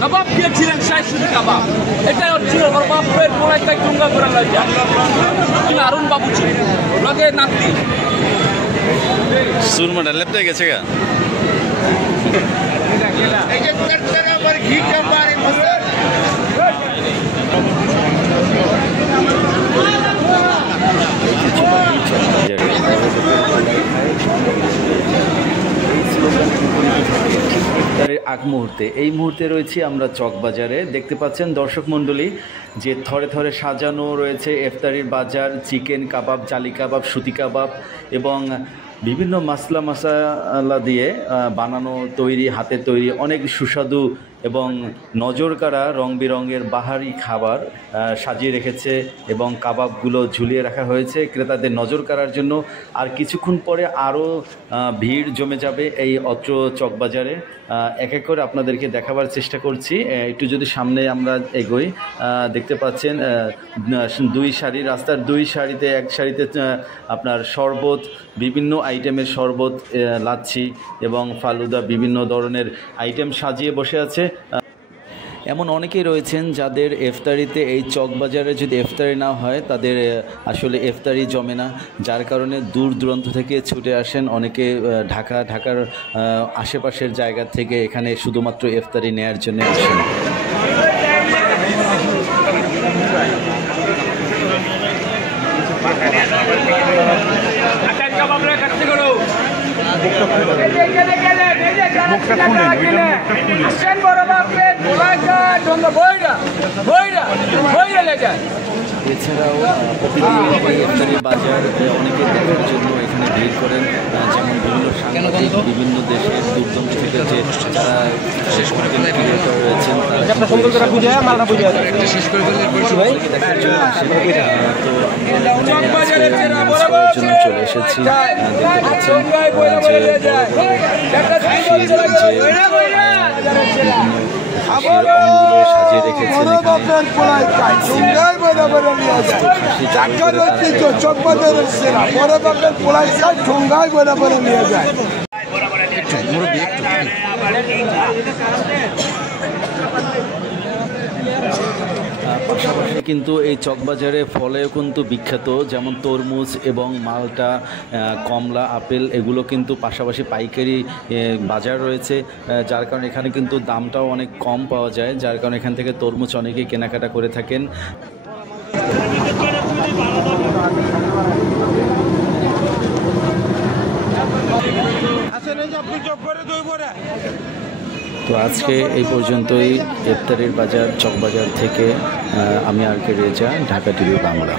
কাবাব দিয়েছিলেন শাহী কাবাব, এটাই হচ্ছিল ওর বাপের পোলাইটাই টুঙ্গা করে লইয়া আরুণ বাবু ছিল লগে নাতি সুরমাটা লেপটে গেছে গা এই যে তরতরা পর ঘি কাবারে মশলা আগ মুহূর্তে এই মুহূর্তে রয়েছি আমরা চকবাজারে। দেখতে পাচ্ছেন দর্শক মণ্ডলী যে থরে থরে সাজানো রয়েছে ইফতারির বাজার। চিকেন কাবাব, জালি কাবাব, সুতি কাবাব এবং বিভিন্ন মশলা দিয়ে বানানো তৈরি, হাতের তৈরি অনেক সুস্বাদু এবং নজর কাড়া রং বেরঙের বাহারি খাবার সাজিয়ে রেখেছে এবং কাবাবগুলো ঝুলিয়ে রাখা হয়েছে ক্রেতাদের নজর কাড়ার জন্য। আর কিছুক্ষণ পরে আরও ভিড় জমে যাবে এই অত্র চকবাজারে। এক এক করে আপনাদেরকে দেখাবার চেষ্টা করছি। একটু যদি সামনে আমরা এগোই, দেখতে পাচ্ছেন দুই সারি, রাস্তার দুই সারিতে, এক সারিতে আপনার শরবত, বিভিন্ন আইটেমের শরবত, লাচ্ছি এবং ফালুদা, বিভিন্ন ধরনের আইটেম সাজিয়ে বসে আছে। এমন অনেকেই রয়েছেন যাদের ইফতারিতে এই চকবাজারে যদি ইফতারি না হয় তাদের আসলে ইফতারি জমে না, যার কারণে দূর দূরান্ত থেকে ছুটে আসেন অনেকে। ঢাকার আশেপাশের জায়গা থেকে এখানে শুধুমাত্র ইফতারি নেয়ার জন্য আসেন। এছাড়াও প্রতিদিন এই ইফতারির বাজার অনেকে দেখার জন্য এখানে ভিড় করেন, যেমন বিভিন্ন সাংবাদিক, বিভিন্ন দেশের দূরদূরান্ত থেকে যে যারা ক্রিয়েটর রয়েছেন তারা দেখার জন্য আসেন। তো আমরা জন্য চলে এসেছি। দেখতে পাচ্ছেন সাজিয়ে রেখেছেন পাশাপাশি কিন্তু এই চকবাজারে ফলেও কিন্তু বিখ্যাত, যেমন তরমুজ এবং মালটা, কমলা, আপেল, এগুলো কিন্তু পাশাপাশি পাইকারি বাজার রয়েছে, যার কারণে এখানে কিন্তু দামটাও অনেক কম পাওয়া যায়, যার কারণে এখান থেকে তরমুজ অনেকেই কেনাকাটা করে থাকেন। তো আজকে এই পর্যন্তই ইফতারির বাজার চকবাজার থেকে। আমি আর কে রেজা, ঢাকা টিভি বাংলা।